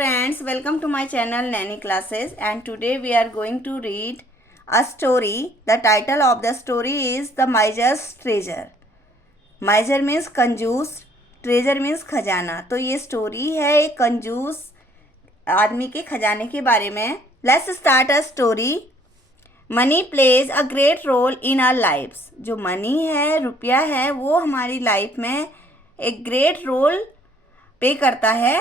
friends, welcome to my channel Nanny Classes, and today we are going to read a story. The title of the story is The Miser's Treasure. Miser means कंजूस, treasure means खजाना. तो ये story है एक कंजूस आदमी के खजाने के बारे में. Let's start a story. Money plays a great role in our lifes. जो मनी है, रुपया है, वो हमारी लाइफ में एक ग्रेट रोल पे करता है,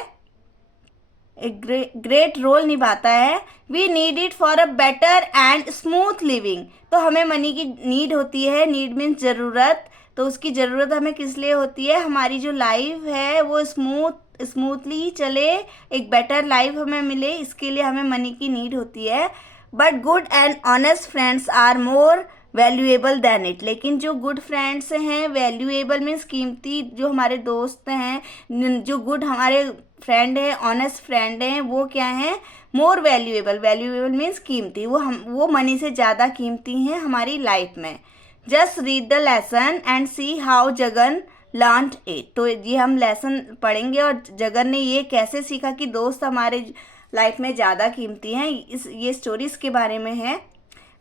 एक ग्रेट रोल निभाता है. We need it for a better and smooth living. तो हमें मनी की नीड होती है. नीड मीन्स ज़रूरत. तो उसकी ज़रूरत हमें किस लिए होती है? हमारी जो लाइफ है वो स्मूथली चले, एक बेटर लाइफ हमें मिले, इसके लिए हमें मनी की नीड होती है. But good and honest friends are more valuable than it. लेकिन जो गुड फ्रेंड्स हैं, वैल्यूएबल मीन्स कीमती, जो हमारे दोस्त हैं, जो गुड हमारे फ्रेंड है, ऑनेस्ट फ्रेंड हैं, वो क्या हैं? More valuable. वैल्यूएबल मीन्स कीमती. वो मनी से ज़्यादा कीमती हैं हमारी लाइफ में. Just read the lesson and see how Jagan learned it. तो ये हम लेसन पढ़ेंगे और जगन ने ये कैसे सीखा कि दोस्त हमारे लाइफ में ज़्यादा कीमती हैं. ये स्टोरी इसके बारे में है.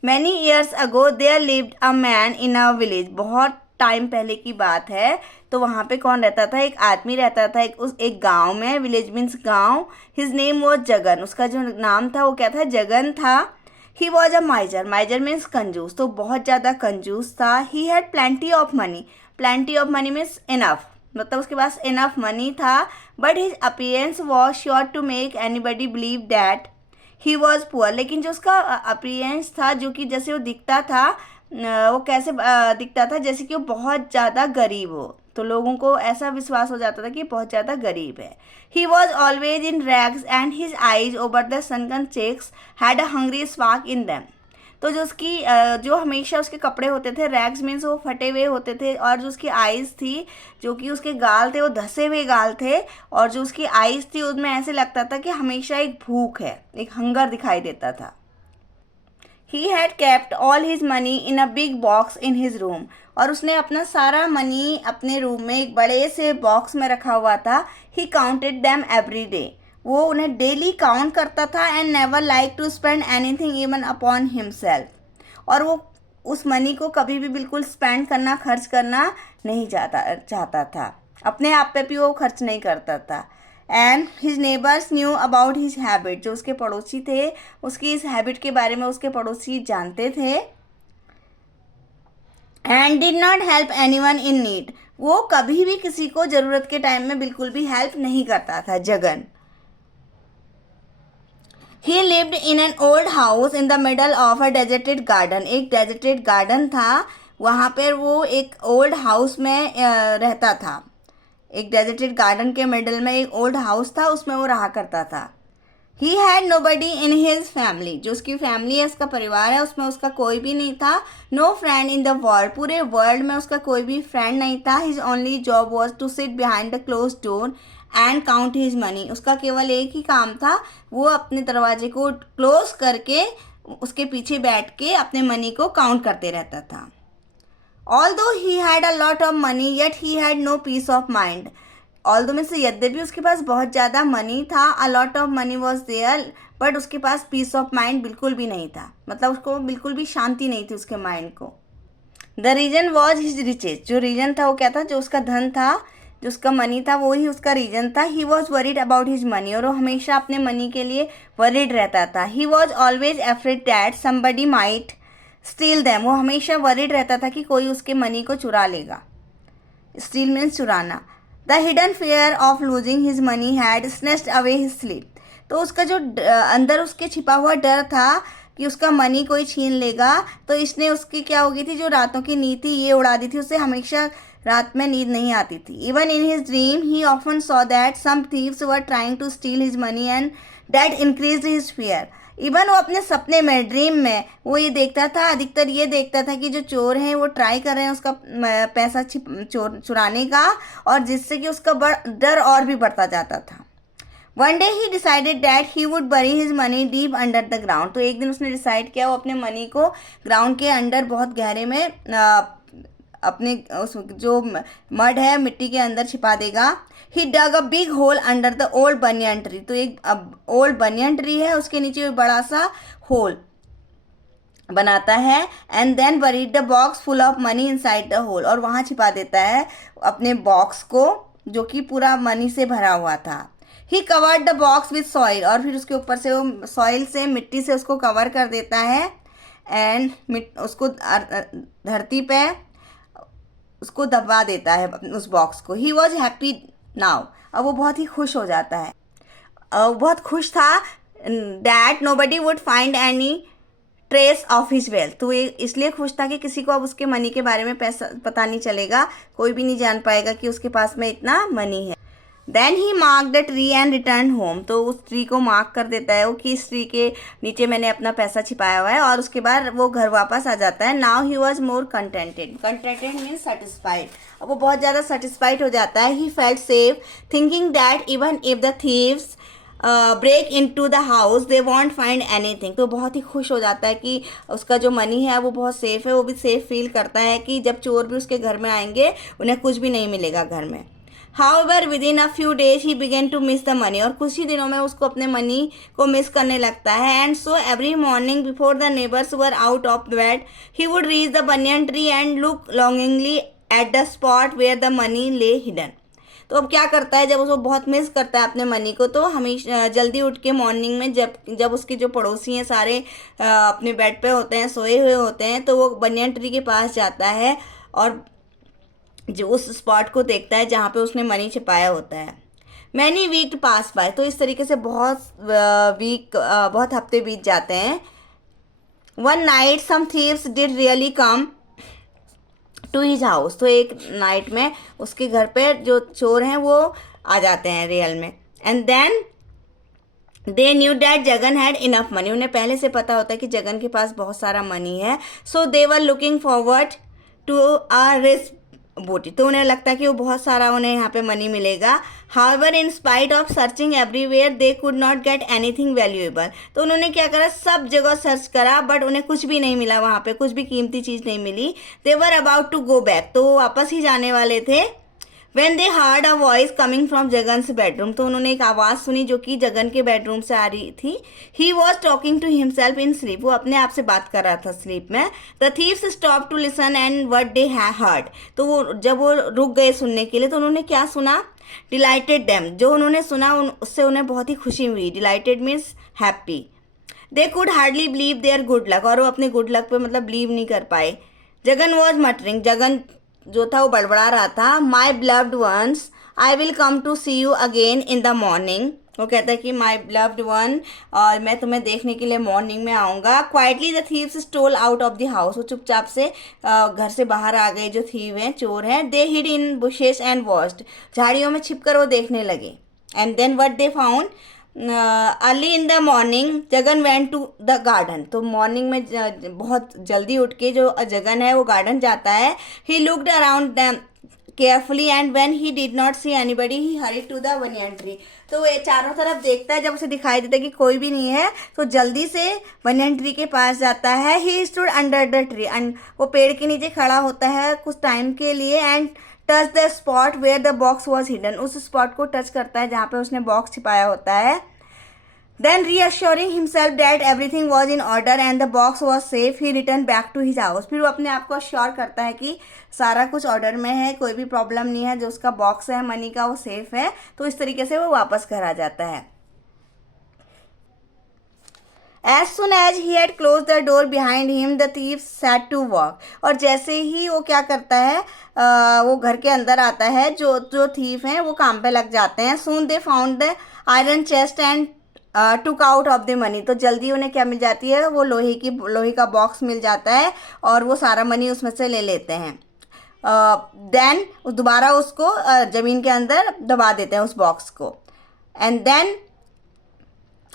Many years ago there lived a man in a village. बहुत टाइम पहले की बात है. तो वहाँ पे कौन रहता था? एक आदमी रहता था एक गांव में. विलेज मीन्स गांव. His name was Jagan. उसका जो नाम था वो क्या था? जगन था. He was a माइजर. माइजर मीन्स कंजूस. तो बहुत ज़्यादा कंजूस था. He had plenty of money. Plenty of money means enough, मतलब उसके पास इनफ मनी था. But his appearance was sure to make anybody believe that he was poor. लेकिन जो उसका अपीयरेंस था, जो कि जैसे वो दिखता था, वो कैसे दिखता था? जैसे कि वो बहुत ज़्यादा गरीब हो. तो लोगों को ऐसा विश्वास हो जाता था कि बहुत ज़्यादा गरीब है. He was always in rags and his eyes over the sunken cheeks had a hungry spark in them. तो जो उसकी जो हमेशा उसके कपड़े होते थे, रैग्स मीन्स वो फटे हुए होते थे, और जो उसकी आईज थी, जो कि उसके गाल थे, वो धसे हुए गाल थे, और जो उसकी आईज थी उसमें ऐसे लगता था कि हमेशा एक भूख है, एक हंगर दिखाई देता था. He had kept all his money in a big box in his room. और उसने अपना सारा मनी अपने रूम में एक बड़े से बॉक्स में रखा हुआ था. He counted them every day. वो उन्हें डेली काउंट करता था. And never like to spend anything even upon himself. और वो उस मनी को कभी भी बिल्कुल स्पेंड करना, खर्च करना नहीं चाहता था. अपने आप पे भी वो खर्च नहीं करता था. And his neighbours knew about his habit. जो उसके पड़ोसी थे, उसकी इस हैबिट के बारे में उसके पड़ोसी जानते थे. And did not help anyone in need. वो कभी भी किसी को ज़रूरत के टाइम में बिल्कुल भी हेल्प नहीं करता था, जगन. ही lived in an old house in the middle of a deserted garden. एक डेजर्टेड गार्डन था, वहाँ पर वो एक ओल्ड हाउस में रहता था. एक डेजर्टेड गार्डन के मिडल में एक ओल्ड हाउस था, उसमें वो रहा करता था. He had nobody in his family. जो उसकी फैमिली है, उसका परिवार है, उसमें उसका कोई भी नहीं था. No friend in the world. पूरे वर्ल्ड में उसका कोई भी फ्रेंड नहीं था. His only job was to sit behind the close door and count his money. उसका केवल एक ही काम था, वो अपने दरवाजे को क्लोज करके उसके पीछे बैठ के अपने मनी को काउंट करते रहता था. Although he had a lot of money, yet he had no peace of mind. Although में से यद्यपि उसके पास बहुत ज़्यादा मनी था, a lot of money was there, but उसके पास peace of mind बिल्कुल भी नहीं था. मतलब उसको बिल्कुल भी शांति नहीं थी उसके माइंड को. The reason was his riches. जो रीजन था वो क्या था? जो उसका धन था, जो उसका मनी था, वो ही उसका रीजन था. He was worried about his money. और वो हमेशा अपने मनी के लिए worried रहता था. He was always afraid that somebody might steel them. वो हमेशा वरीड रहता था कि कोई उसके मनी को चुरा लेगा. स्टील मीन्स चुराना. The hidden fear of losing his money had snatched away his sleep. तो उसका जो अंदर उसके छिपा हुआ डर था कि उसका मनी कोई छीन लेगा, तो इसने उसकी क्या हो गई थी, जो रातों की नींद थी, ये उड़ा दी थी. उसे हमेशा रात में नींद नहीं आती थी. Even in his dream he often saw that some thieves were trying to steal his money and that increased his fear. इवन वो अपने सपने में, ड्रीम में, वो ये देखता था, अधिकतर ये देखता था कि जो चोर हैं वो ट्राई कर रहे हैं उसका पैसा चुराने का, और जिससे कि उसका डर और भी बढ़ता जाता था. One day he decided that he would bury his money deep under the ground. तो एक दिन उसने डिसाइड किया वो अपने मनी को ग्राउंड के अंडर बहुत गहरे में अपने उस जो मड है मिट्टी के अंदर छिपा देगा। He dug a big hole under the old banyan tree, तो एक ओल्ड बनियन ट्री है उसके नीचे बड़ा सा होल बनाता है। And then buried the box full of money inside the hole, और वहाँ छिपा देता है अपने बॉक्स को जो कि पूरा मनी से भरा हुआ था। He covered the box with soil, और फिर उसके ऊपर से वो सॉइल से मिट्टी से उसको कवर कर देता है। एंड उसको धरती पे उसको दबा देता है उस बॉक्स को। ही वॉज हैप्पी नाउ, अब वो बहुत ही खुश हो जाता है। बहुत खुश था that nobody would find any trace of his wealth, तो ये इसलिए खुश था कि किसी को अब उसके मनी के बारे में पैसा पता नहीं चलेगा, कोई भी नहीं जान पाएगा कि उसके पास में इतना मनी है। Then he mark the tree and return home, तो उस ट्री को मार्क कर देता है वो कि इस ट्री के नीचे मैंने अपना पैसा छिपाया हुआ है, और उसके बाद वो घर वापस आ जाता है। Now he was more contented, contented means satisfied, अब वो बहुत ज़्यादा सेटिस्फाइड हो जाता है। He felt safe thinking that even if the thieves break into the house they won't find anything, तो बहुत ही खुश हो जाता है कि उसका जो मनी है वो बहुत सेफ है। वो भी सेफ फील करता है कि जब चोर भी उसके घर में आएंगे उन्हें कुछ भी नहीं मिलेगा घर में। However, within a few days he began to miss the money, और कुछ ही दिनों में उसको अपने मनी को मिस करने लगता है। And so every morning before the neighbors were out of bed, he would reach the banyan tree and look longingly at the spot where the money lay hidden. तो अब क्या करता है, जब उसको बहुत मिस करता है अपने मनी को, तो हमेशा जल्दी उठ के मॉर्निंग में जब उसके जो पड़ोसी हैं सारे अपने बेड पे होते हैं, सोए हुए होते हैं, तो वो बनियन ट्री के पास जाता है और जो उस स्पॉट को देखता है जहाँ पे उसने मनी छिपाया होता है। मैनी वीक पास बाय, तो इस तरीके से बहुत हफ्ते बीत जाते हैं। One night some thieves did really come to his house, तो एक नाइट में उसके घर पे जो चोर हैं वो आ जाते हैं रियल में। And then they knew that Jagan had enough money, उन्हें पहले से पता होता है कि जगन के पास बहुत सारा मनी है। So they were looking forward to a rich booty, तो उन्हें लगता है कि वो बहुत सारा उन्हें यहाँ पे मनी मिलेगा। However in spite of searching everywhere they could not get anything valuable, तो उन्होंने क्या करा, सब जगह सर्च करा बट उन्हें कुछ भी नहीं मिला, वहाँ पे कुछ भी कीमती चीज़ नहीं मिली। दे were about to go back, तो वो वापस ही जाने वाले थे। When they heard a voice coming from Jagan's bedroom, तो उन्होंने एक आवाज़ सुनी जो कि जगन के बेडरूम से आ रही थी। He was talking to himself in sleep, वो अपने आप से बात कर रहा था स्लीप में। The thieves stopped to listen and what they heard, तो जब वो रुक गए सुनने के लिए, तो उन्होंने क्या सुना, डिलाइटेड देम, जो उन्होंने सुना उससे उन्हें बहुत ही खुशी हुई। Delighted means happy. They could hardly believe their good luck, और वो अपने गुड लक पे मतलब बिलीव नहीं कर पाए। जगन वॉज मटरिंग, जगन जो था वो बड़बड़ा रहा था। My beloved once I will come to see you again in the morning, वो कहता है कि माई बिलव्ड वन, और मैं तुम्हें देखने के लिए मॉर्निंग में आऊँगा। Quietly the thieves stole out of the house, वो चुपचाप से घर से बाहर आ गए जो थीव हैं, चोर हैं। They hid in bushes and watched, झाड़ियों में छिपकर वो देखने लगे। And then what they found, early in the morning Jagan went to the garden, तो मॉर्निंग में बहुत जल्दी उठ के जो जगन है वो गार्डन जाता है। He looked around them carefully and when he did not see anybody he hurried to the banyan tree, तो वो चारों तरफ देखता है, जब उसे दिखाई देता है कि कोई भी नहीं है तो जल्दी से बनियन ट्री के पास जाता है। He stood under the tree, and वो पेड़ के नीचे खड़ा होता है कुछ टाइम के लिए। And touch the spot where the box was hidden, उस स्पॉट को टच करता है जहाँ पे उसने बॉक्स छिपाया होता है। Then reassuring himself that everything was in order and the box was safe, he return back to his house, फिर वो अपने आप को अश्योर करता है कि सारा कुछ ऑर्डर में है, कोई भी प्रॉब्लम नहीं है, जो उसका बॉक्स है मनी का वो सेफ है, तो इस तरीके से वो वापस घर आ जाता है। As soon as he had closed the door behind him, the thief sat to work, और जैसे ही वो क्या करता है, वो घर के अंदर आता है, जो थीफ हैं वो काम पे लग जाते हैं। Soon they found the iron chest and took out of the money, तो जल्दी उन्हें क्या मिल जाती है, वो लोहे का बॉक्स मिल जाता है और वो सारा मनी उसमें से ले लेते हैं। देन दोबारा उसको ज़मीन के अंदर दबा देते हैं उस बॉक्स को। And then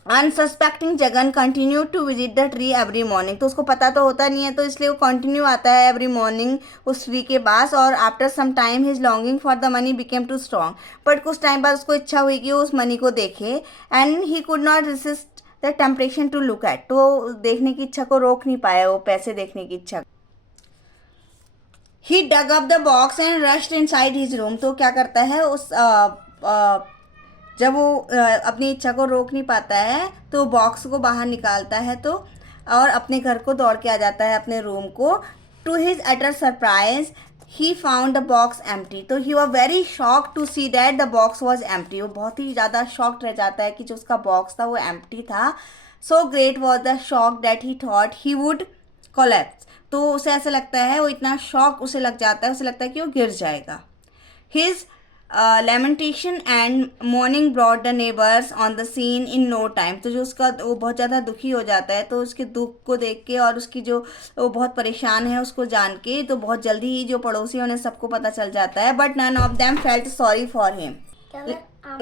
unsuspecting Jagan continue to visit the tree every morning, तो उसको पता तो होता नहीं है, तो इसलिए वो कंटिन्यू आता है एवरी मॉर्निंग उस ट्री के पास। और after some time his longing for the money became too strong, but कुछ टाइम बाद उसको इच्छा हुई कि वो उस मनी को देखे। And he could not resist the temptation to look at, तो देखने की इच्छा को रोक नहीं पाया, वो पैसे देखने की इच्छा। He dug up the box and rushed inside his room. तो क्या करता है उस जब वो अपनी इच्छा को रोक नहीं पाता है तो बॉक्स को बाहर निकालता है तो और अपने घर को दौड़ के आ जाता है अपने रूम को। To his utter surprise he found the box empty. तो he was very shock to see that the box was empty. वो बहुत ही ज़्यादा शॉक्ड रह जाता है कि जो उसका बॉक्स था वो एम्प्टी था। So great was the shock that he thought he would collapse. तो उसे ऐसा लगता है, वो इतना शॉक उसे लग जाता है, उसे लगता है कि वो गिर जाएगा। His lamentation and mourning brought the neighbors on the scene in no time। तो जो उसका वो बहुत ज़्यादा दुखी हो जाता है तो उसके दुख को देख के और उसकी जो वो बहुत परेशान है उसको जान के तो बहुत जल्दी ही जो पड़ोसी उन्हें सबको पता चल जाता है। But none of them felt sorry for him.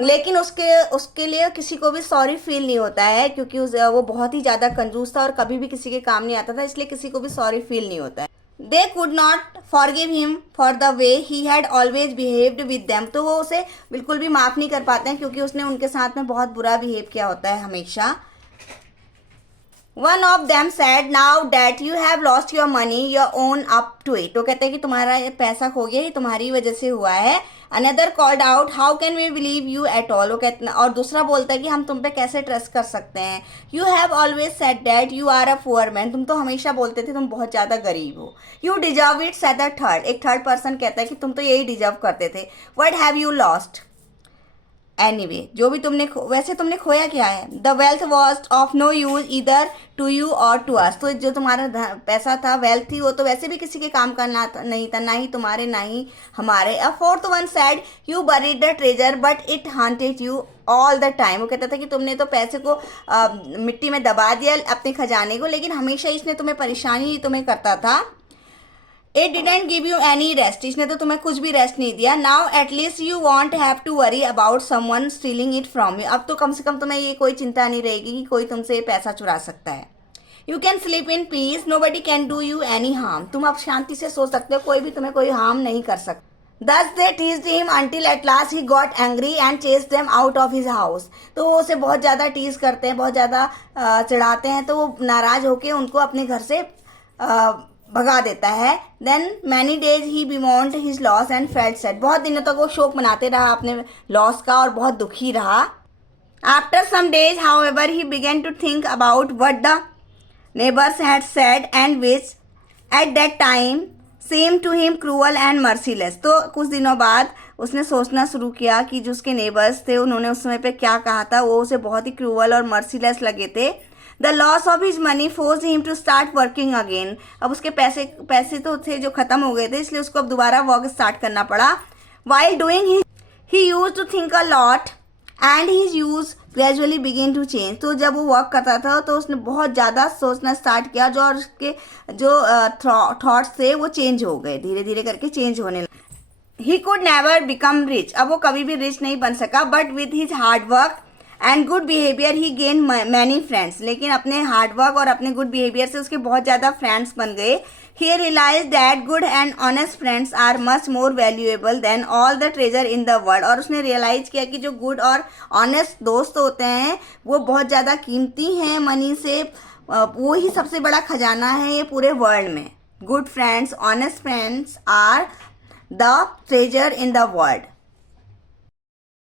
लेकिन उसके लिए किसी को भी सॉरी फील नहीं होता है क्योंकि वो बहुत ही ज़्यादा कंजूस था और कभी भी किसी के काम नहीं आता था, इसलिए किसी को भी सॉरी फील नहीं होता है। They could not forgive him for the way he had always behaved with them। तो वो उसे बिल्कुल भी माफ़ नहीं कर पाते हैं क्योंकि उसने उनके साथ में बहुत बुरा बिहेव किया होता है हमेशा। One of them said, now that you have lost your money, you own up to it। तो कहते हैं कि तुम्हारा पैसा खो गया, ये तुम्हारी वजह से हुआ है। Another called out, how can we believe you at all। वो कहते हैं, और दूसरा बोलता है कि हम तुम पे कैसे ट्रस्ट कर सकते हैं। You have always said that you are a poor man। तुम तो हमेशा बोलते थे तुम बहुत ज़्यादा गरीब हो। You deserve it, said the third। एक थर्ड पर्सन कहता है कि तुम तो यही डिजर्व करते थे। What have you lost? Anyway जो भी तुमने वैसे तुमने खोया क्या है। The wealth was of no use either to you or to us. तो जो तुम्हारा पैसा था, वेल्थ थी, वो तो वैसे भी किसी के काम का नहीं था, ना ही तुम्हारे ना ही हमारे। A fourth one said, you buried the treasure but it haunted you all the time. वो कहता था कि तुमने तो पैसे को मिट्टी में दबा दिया अपने खजाने को, लेकिन हमेशा इसने तुम्हें परेशानी ही तुम्हें करता था। It didn't give you any rest। इसने तो तुम्हें कुछ भी रेस्ट नहीं दिया। Now at least you won't have to worry about someone stealing it from you। अब तो कम से कम तुम्हें ये कोई चिंता नहीं रहेगी कि कोई तुमसे पैसा चुरा सकता है। You can sleep in peace, nobody can do you any harm। तुम अब शांति से सो सकते हो, कोई भी तुम्हें कोई हार्म नहीं कर सकता। Thus they teased him until at last he got angry and chased them out of his house। तो वो उसे बहुत ज़्यादा टीज करते हैं, बहुत ज़्यादा चिढ़ाते हैं, तो वो नाराज होकर उनको अपने घर से भगा देता है। Then many days he bemoaned his loss and felt sad. बहुत दिनों तक वो शोक मनाते रहा अपने लॉस का और बहुत दुखी रहा। After some days however he began to think about what the neighbours had said and which at that time seemed to him cruel and merciless. तो कुछ दिनों बाद उसने सोचना शुरू किया कि जो उसके नेबर्स थे उन्होंने उस समय पे क्या कहा था, वो उसे बहुत ही क्रूअल और मर्सीलेस लगे थे। The loss of his money forced him to start working again. अब उसके पैसे तो थे जो खत्म हो गए थे, इसलिए उसको अब दोबारा वर्क स्टार्ट करना पड़ा। While doing he used to think a lot and his use gradually begin to change. तो जब वो वर्क करता था तो उसने बहुत ज़्यादा सोचना स्टार्ट किया, जो और उसके जो थॉट्स थे वो चेंज हो गए, धीरे धीरे करके चेंज होने लगे। He could never become rich. अब वो कभी भी रिच नहीं बन सका, but with his hard work and good behaviour he gain many friends. लेकिन अपने हार्डवर्क और अपने गुड बिहेवियर से उसके बहुत ज़्यादा फ्रेंड्स बन गए। He realise that good and honest friends are much more valuable than all the treasure in the world. और उसने रियलाइज़ किया कि जो गुड और ऑनेस्ट दोस्त होते हैं वो बहुत ज़्यादा कीमती हैं मनी से, वो ही सबसे बड़ा खजाना है ये पूरे वर्ल्ड में। Good friends, honest friends are the treasure in the world.